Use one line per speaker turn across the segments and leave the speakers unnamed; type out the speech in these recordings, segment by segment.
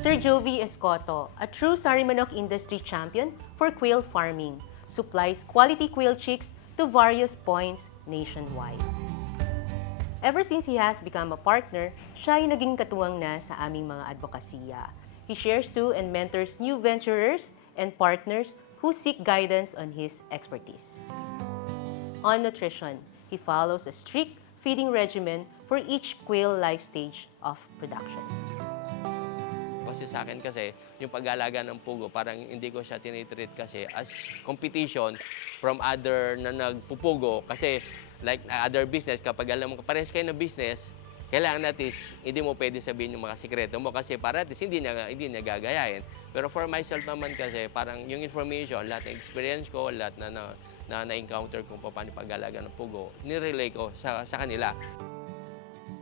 Sir Jovi Escoto, a true Sarimanok industry champion for quail farming, supplies quality quail chicks to various points nationwide. Ever since he has become a partner, siya ay naging katuwang na sa aming mga advokasya. He shares to and mentors new venturers and partners who seek guidance on his expertise. On nutrition, he follows a strict feeding regimen for each quail life stage of production.
Kasi sa akin kasi, yung pag-alaga ng pugo, parang hindi ko siya tinitreat kasi as competition from other na nagpupugo. Kasi like other business, kapag alam mo, parehas kayo na business, kailangan natin, hindi mo pwede sabihin yung mga sikreto mo kasi para at hindi niya, hindi niya gagayahin. Pero for myself naman kasi, parang yung information, lahat ng experience ko, lahat na na, na, na-encounter kung paano pag-alaga ng pugo, nirelay ko sa, sa kanila.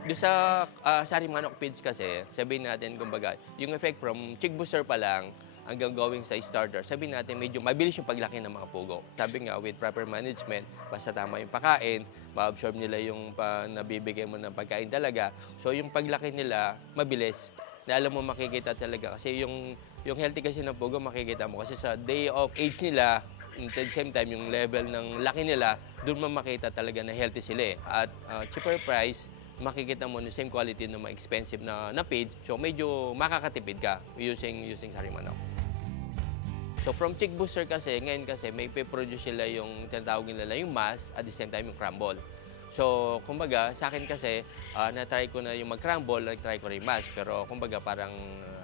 Doon sa uh, Sari Manok Feeds kasi, sabihin natin, kumbaga, yung effect from chick booster pa lang hanggang going sa starter, sabihin natin medyo mabilis yung paglaki ng mga pugo. Sabi nga, with proper management, basta tama yung pagkain, ma-absorb nila yung pa, nabibigay mo ng pagkain talaga. So yung paglaki nila, mabilis. Na alam mo makikita talaga kasi yung yung healthy kasi ng pugo makikita mo kasi sa day of age nila at the same time yung level ng laki nila doon mo makita talaga na healthy sila eh. at uh, cheaper price makikita mo the same quality ng mga expensive na, na feeds. So medyo makakatipid ka using using sari manok. So from chick booster kasi, ngayon kasi may pe-produce sila yung tinatawag nila yung mass at the same time yung crumble. So, kumbaga, sa akin kasi, ah, na-try ko na yung mag-crumble, na-try ko rin mass. Pero, kumbaga, parang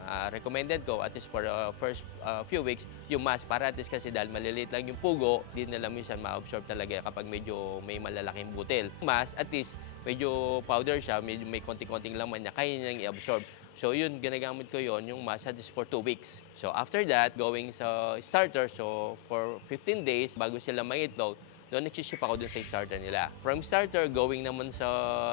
ah, recommended ko, at least for the first ah, few weeks, yung mass. Para at least kasi dahil maliliit lang yung pugo, di nila minsan ma-absorb talaga kapag medyo may malalaking butil. Mass, at least, medyo powder siya, medyo may konting-konting laman niya, kaya niyang i-absorb. So yun, ginagamit ko yon yung least for 2 weeks. So after that, going sa starter, so for 15 days, bago sila mangitlog, doon nagsiship ako dun sa starter nila. From starter, going naman sa,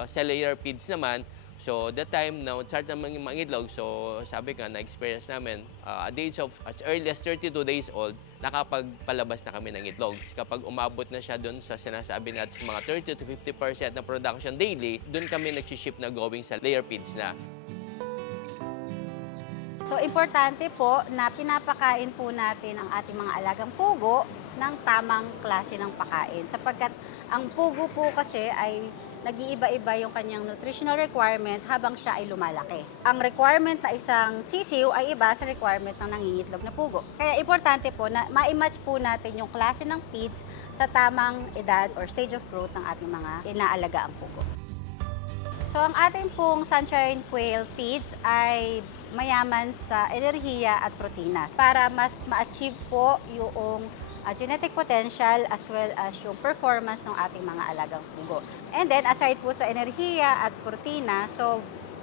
sa layer feeds naman, So, that time, na start naman yung mangitlog, so sabi ka, na-experience namin, uh, at the age of as early as 32 days old, nakapagpalabas na kami ng itlog. Kapag umabot na siya doon sa sinasabi natin sa mga 30 to 50% na production daily, doon kami nagsiship na going sa layer feeds na.
So, importante po na pinapakain po natin ang ating mga alagang pugo ng tamang klase ng pakain. Sapagkat ang pugo po kasi ay nag-iiba-iba yung kanyang nutritional requirement habang siya ay lumalaki. Ang requirement na isang sisiw ay iba sa requirement ng nangingitlog na pugo. Kaya importante po na ma-match po natin yung klase ng feeds sa tamang edad or stage of growth ng ating mga inaalagaan pugo. So ang ating pong sunshine quail feeds ay mayaman sa enerhiya at protina para mas ma-achieve po yung uh, genetic potential as well as yung performance ng ating mga alagang pugo. And then aside po sa enerhiya at protina, so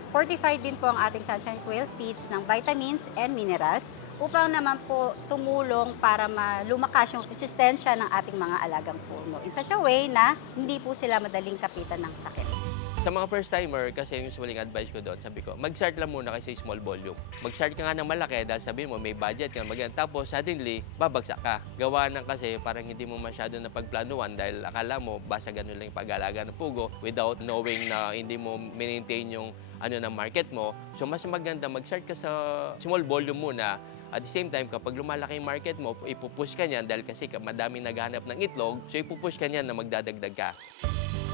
fortified din po ang ating sunshine quail feeds ng vitamins and minerals upang naman po tumulong para malumakas yung resistensya ng ating mga alagang puno in such a way na hindi po sila madaling kapitan ng sakit.
Sa mga first timer, kasi yung usually advice ko doon, sabi ko, mag-start lang muna kasi small volume. Mag-start ka nga ng malaki dahil sabi mo may budget ka, mag tapos suddenly, babagsak ka. Gawa ng kasi parang hindi mo masyado na pagplanuan dahil akala mo basta ganun lang yung pag-alaga ng pugo without knowing na hindi mo maintain yung ano ng market mo. So mas maganda mag-start ka sa small volume muna at the same time, kapag lumalaki yung market mo, ipupush ka niyan dahil kasi madaming naghahanap ng itlog, so ipupush ka niyan na magdadagdag ka.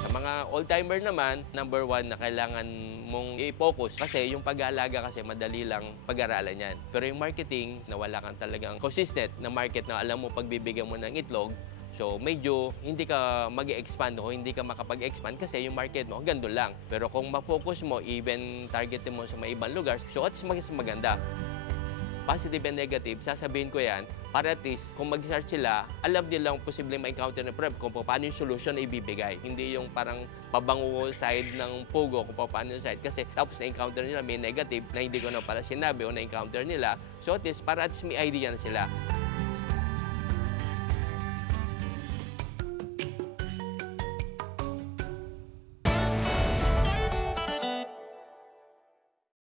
Sa mga old-timer naman, number one na kailangan mong i-focus kasi yung pag-aalaga kasi madali lang pag-aralan yan. Pero yung marketing, na wala kang talagang consistent na market na alam mo pagbibigyan mo ng itlog, So, medyo hindi ka mag expand o hindi ka makapag-expand kasi yung market mo, ganun lang. Pero kung ma-focus mo, even targetin mo sa mga ibang lugar, so at mas maganda positive and negative, sasabihin ko yan para at least kung mag-start sila, alam nila ang posibleng ma-encounter na problem kung paano yung solution na ibibigay. Hindi yung parang pabango side ng pugo kung paano yung side. Kasi tapos na-encounter nila may negative na hindi ko na pala sinabi o na-encounter nila. So at least para at least may idea na sila.